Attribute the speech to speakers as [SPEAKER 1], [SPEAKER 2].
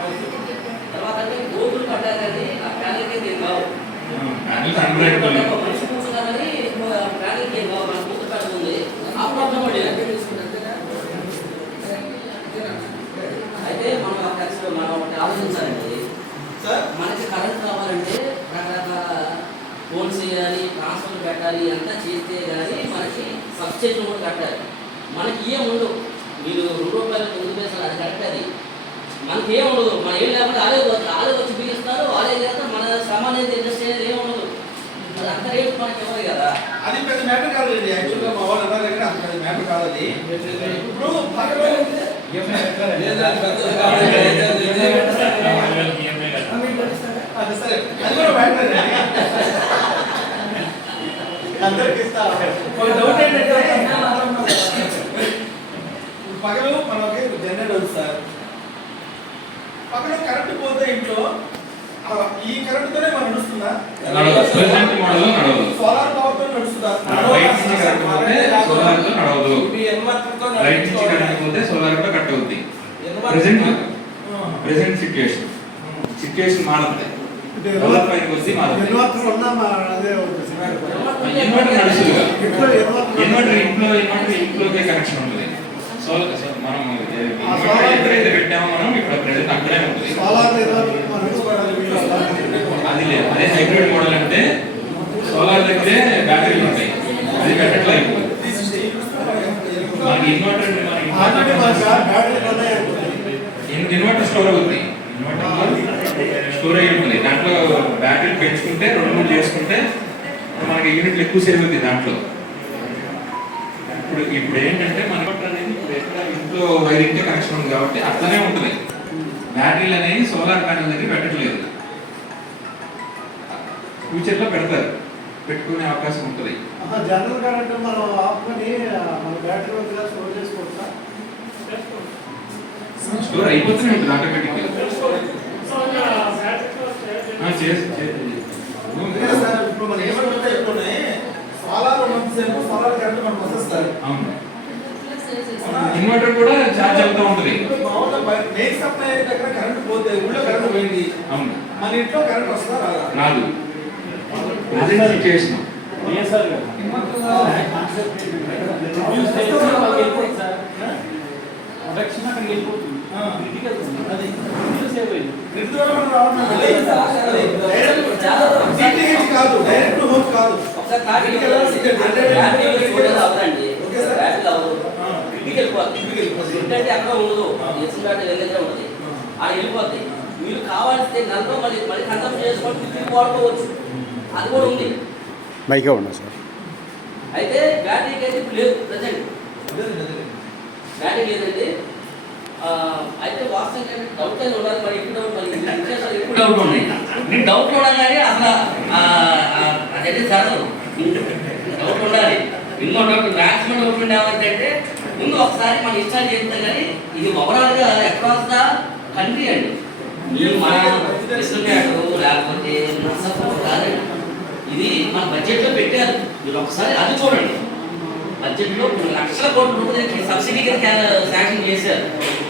[SPEAKER 1] తర్వాత అంటే గోతులు కట్టాలి కానీ ఆ ప్యానెల్కి ఏం కావు. మనిషి కూర్చున్నారని ప్యానెల్కి ఏం కావు. మన గోతులు కట్టుకుంది ఆ ప్రాబ్లం అయితే మనం ఒకటి ఆలోచించాలండి. మనకి కరెంట్ కావాలంటే రకరకాల ఫోన్స్ చేయాలి, ట్రాన్స్ఫర్ పెట్టాలి, అంతా చేస్తే కానీ మనకి సబ్స్టేషన్ కూడా కట్టాలి. మనకి ఏం ఉండదు. మీరు రూపాయలు 9 పైసలు అది కరెక్ట్. అది మనకి ఏం ఉండదు. మనం ఏం లేకపోతే ఆలే వచ్చి బిగిస్తారు, ఆలే చేస్తారు. మన శ్రమ అనేది ఇండస్ట్రీ అనేది ఏం ఉండదు. అది అంత రేటు మనకి ఇవ్వదు కదా.
[SPEAKER 2] అది పెద్ద మ్యాటర్ కాదండి. యాక్చువల్గా మా వాళ్ళు అన్నారు కానీ అంత పెద్ద మ్యాటర్ కాదు. అది ఇప్పుడు అది సరే, అది కూడా మ్యాటర్. అందరికి ఇస్తా. డౌట్ ఏంటంటే పగలు మనకి జనరేటర్ ఉంది సార్. పగలు కరెంట్ పోతే ఇంట్లో ఈ కరెంట్ తోనే మనం నడుస్తుందా? సోలార్ పవర్ తో నడుస్తుందా?
[SPEAKER 3] సోలార్ కూడా కట్ అవుతుంది. ప్రెసెంట్ సిచ్యుయేషన్ మారుతుంది. ఇన్వర్టర్ నడుస్తుందిగా. ఇన్వర్టర్ ఇంట్లోకే కనెక్షన్ ఉంటుంది. మనం ఎక్కడైతే పెట్టామో మనం ఇప్పుడు ప్రెసెంట్ అక్కడే ఉంటుంది. అది లేదు. అదే హైబ్రిడ్ మోడల్ అంటే సోలార్ దగ్గరే బ్యాటరీలు ఉంటాయి. అది పెట్టట్లే అయిపోతుంది. మనకి ఇన్వర్టర్ స్టోర్ అవుతుంది. స్టోర్ అయి ఉంటుంది. దాంట్లో బ్యాటరీలు పెంచుకుంటే 2-3 చేసుకుంటే మనకి యూనిట్లు ఎక్కువ సేవ్ అవుతుంది దాంట్లో. ఇప్పుడు ఏంటంటే మన అనేది ఇప్పుడు ఎక్కడ ఇంట్లో వైరింగ్కే కనెక్షన్ ఉంది కాబట్టి అట్లనే ఉంటుంది. బ్యాటరీలు అనేవి సోలార్ ప్యానెల్ దగ్గర పెట్టట్లేదు. ఫ్యూచర్లో పెడతారు, పెట్టుకునే అవకాశం ఉంటుంది.
[SPEAKER 2] జనరల్ కరెంట్ మనం ఆపుకొని మన బ్యాటరీ వద్ద స్టోర్ చేసుకోవచ్చా?
[SPEAKER 3] స్టోర్ అయిపోతూనే ఉంటుంది ఆటోమేటిక్గా.
[SPEAKER 2] ఇప్పుడు మన ఏమంటే సోలార్ ఉన్నంతసేపు సోలార్ కరెంట్ మనకు వస్తుంది.
[SPEAKER 3] అవును, ఇన్వర్టర్ కూడా ఛార్జ్ అవుతూ ఉంటుంది.
[SPEAKER 2] మెయిన్ సప్లై దగ్గర కరెంట్ పోతే ఊళ్ళో కరెంట్ పోయింది.
[SPEAKER 3] అవును,
[SPEAKER 2] మన ఇంట్లో కరెంట్ వస్తుందా?
[SPEAKER 3] రాదు. ప్రెజెంట్ సిచ్యుయేషన్
[SPEAKER 1] అక్కడ ఉండదు. ఉంటుంది అది వెళ్ళిపోద్ది. మీరు కావాల్సిందే దాంట్లో మళ్ళీ కన్సల్ట్ చేసుకొని తిరిగి వాడుకోవచ్చు. అది కూడా ఉంది.
[SPEAKER 4] మైకే ఉన్నా సార్.
[SPEAKER 1] అయితే బ్యాటరీకి అయితే ఇప్పుడు లేదు. ప్రజెంట్ బ్యాటరీ లేదండి. అయితే వాస్తవంగా డౌట్ అయినా ఉండాలి. మరి ఎక్కువ డౌట్ ఎక్కువ డౌట్ ఉన్నాయి. మీకు డౌట్ ఉండాలి. అసలు అదైతే చదవదు. డౌట్ ఉండాలి. ఇంకో డౌట్ మ్యాక్సిమం డౌట్ ఉండేవాలంటే ముందు ఒకసారి మనం ఇన్స్టాల్ చేస్తాం. కానీ ఇది ఓవరాల్గా అక్రాస్ ద కంట్రీ అండి. మన లేకపోతే నర్సపూర్ కాదండి. ఇది మన బడ్జెట్లో పెట్టారు. మీరు ఒకసారి అది చూడండి. బడ్జెట్లో 1,00,000 కోట్ల రూపాయలకి సబ్సిడీ కింద శాంక్షన్ చేశారు.